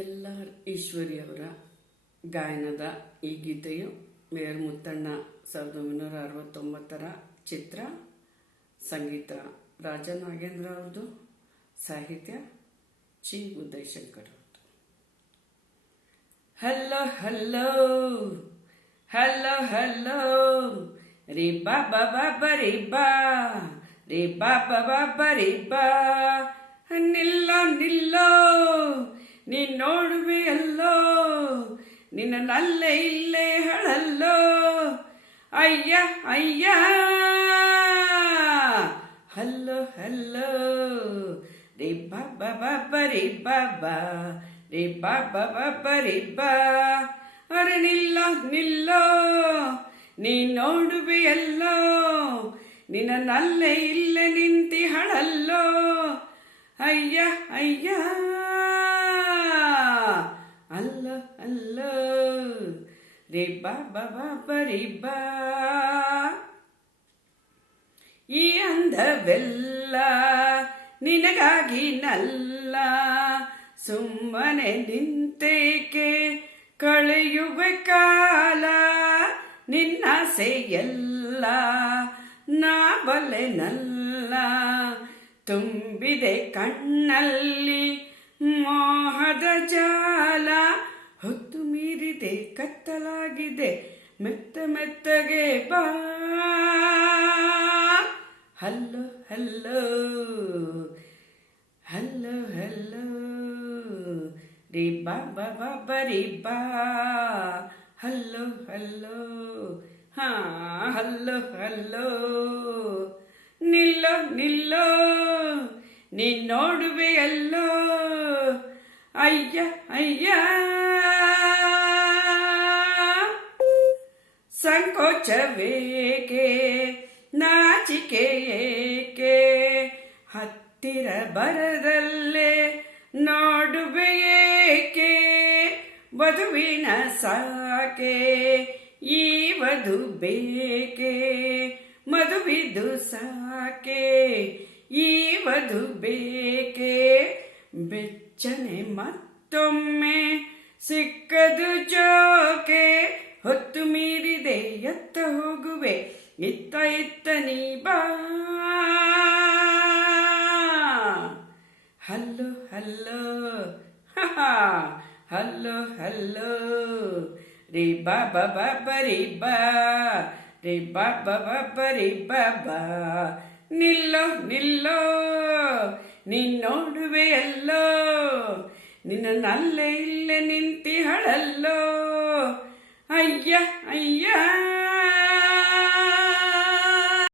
ಎಲ್ಲ ಈಶ್ವರಿಯವರ ಗಾಯನದ ಈ ಗೀತೆಯು ಮೇಯರ್ ಮುತ್ತಣ್ಣ 1969 ಚಿತ್ರ. ಸಂಗೀತ ರಾಜನಾಗೇಂದ್ರ ಅವ್ರದ್ದು, ಸಾಹಿತ್ಯ ಚಿ ಉದಯಶಂಕರ್ ಅವ್ರದ್ದು. ಹಲೋ ಹಲೋ ಹಲೋ ಹಲೋ ರೀ ಬಾಬಾ ಬಾಬಾ ರೀ ಬಾ ರೀ ಬಾಬಾ ಬಾಬಾ ರೀ ಬಾ. ನಿಲ್ಲೋ ನಿಲ್ಲೋ ನೀ ನೋಡುವೆ ಅಲ್ಲೋ, ನಿನ್ನ ನಲ್ಲೇ ಇಲ್ಲೇ ಹಳಲ್ಲೋ. ಅಯ್ಯ ಅಯ್ಯ ಹಲ್ಲೋ ಹಲ್ಲೋ ರೀ ಬಾಬಾ ಬಾಬಾ ರೀ ಬಾಬಾ ರೀ ಬಾಬಾ ಬಾಬಾ ರೀ ಬಾ. ಅರೆ ನಿಲ್ಲೋ ನಿಲ್ಲೋ ನೀ ನೋಡುವೆ ಅಲ್ಲೋ, ನಿನ್ನ ನಲ್ಲೇ ಇಲ್ಲೇ ನಿಂತಿ ಹಳಲ್ಲೋ. ಅಯ್ಯ ಅಯ್ಯ ಅಲ್ಲೋ ಅಲ್ಲೋ ರೇ ಬಾಬಾ ಬಾಬಾ ರೀ ಬಾ. ಈ ಅಂದವೆಲ್ಲ ನಿನಗಾಗಿ ನಲ್ಲ, ಸುಮ್ಮನೆ ನಿಂತೇಕೆ ಕಳೆಯುವೆ ಕಾಲ. ನಿನ್ನಾಸೆಯೆಲ್ಲ ನಾ ಬಲ್ಲೆನಲ್ಲ, ತುಂಬಿದೆ ಕಣ್ಣಲ್ಲಿ ಮೋಹದ ಜಾಲ. ಹೊತ್ತು ಮೀರಿದೆ ಕತ್ತಲಾಗಿದೆ ಮೆತ್ತ ಮೆತ್ತಗೆ ಬಾ. ಹಲ್ಲೋ ಹಲ್ಲೋ ಹಲ್ಲೋ ಹಲ್ಲೋ ರೀ ಬಾಬಾ ಬಾಬಾ ರೀ ಬಾ. ಹಲ್ಲೋ ಹಲ್ಲೋ ಹಾ ಹಲ್ಲೋ ಹಲ್ಲೋ. ನಿಲ್ಲೋ ನಿಲ್ಲೋ ನೀ ನೋಡುವೆ ಅಲ್ಲೋ. ಅಯ್ಯ ಅಯ್ಯ ಸಂಕೋಚವೇಕೆ ನಾಚಿಕೆ ಏಕೆ, ಹತ್ತಿರ ಬರದಲ್ಲೇ ನೋಡುವೆ ಏಕೆ. ವಧುವಿನ ಸಾಕೆ ಈ ವಧು ಬೇಕೆ, ಮಧುವಿದು ಸಾಕೆ ಈ ವಧು ಬೇಕೆ. ಬೆಚ್ಚನೆ ಮತ್ತೊಮ್ಮೆ ಸಿಕ್ಕದು ಜೋಕೆ, ಹೊತ್ತು ಮೀರಿದೆ ಎತ್ತ ಹೋಗುವೆ ಇತ್ತ ಇತ್ತ ನೀ ಬಾ. ಹಲ್ಲೋ ಹಲ್ಲೋ ಹಲ್ಲೋ ಹಲ್ಲೋ ರೀ ಬಾಬಾ ಬಾಬಾ ರೀ ಬಾ ರೀ ಬಾಬಾ ಬಾಬಾ ರೀ ಬಾಬಾ. ನಿಲ್ಲೋ ನಿಲ್ಲೋ ನೀ ನೋಡುವೆ ಅಲ್ಲೋ, ನಿನ್ನ ನಲ್ಲೇ ಇಲ್ಲೇ ನಿಂತಿ ಹಳಲ್ಲೋ. ಅಯ್ಯ ಅಯ್ಯ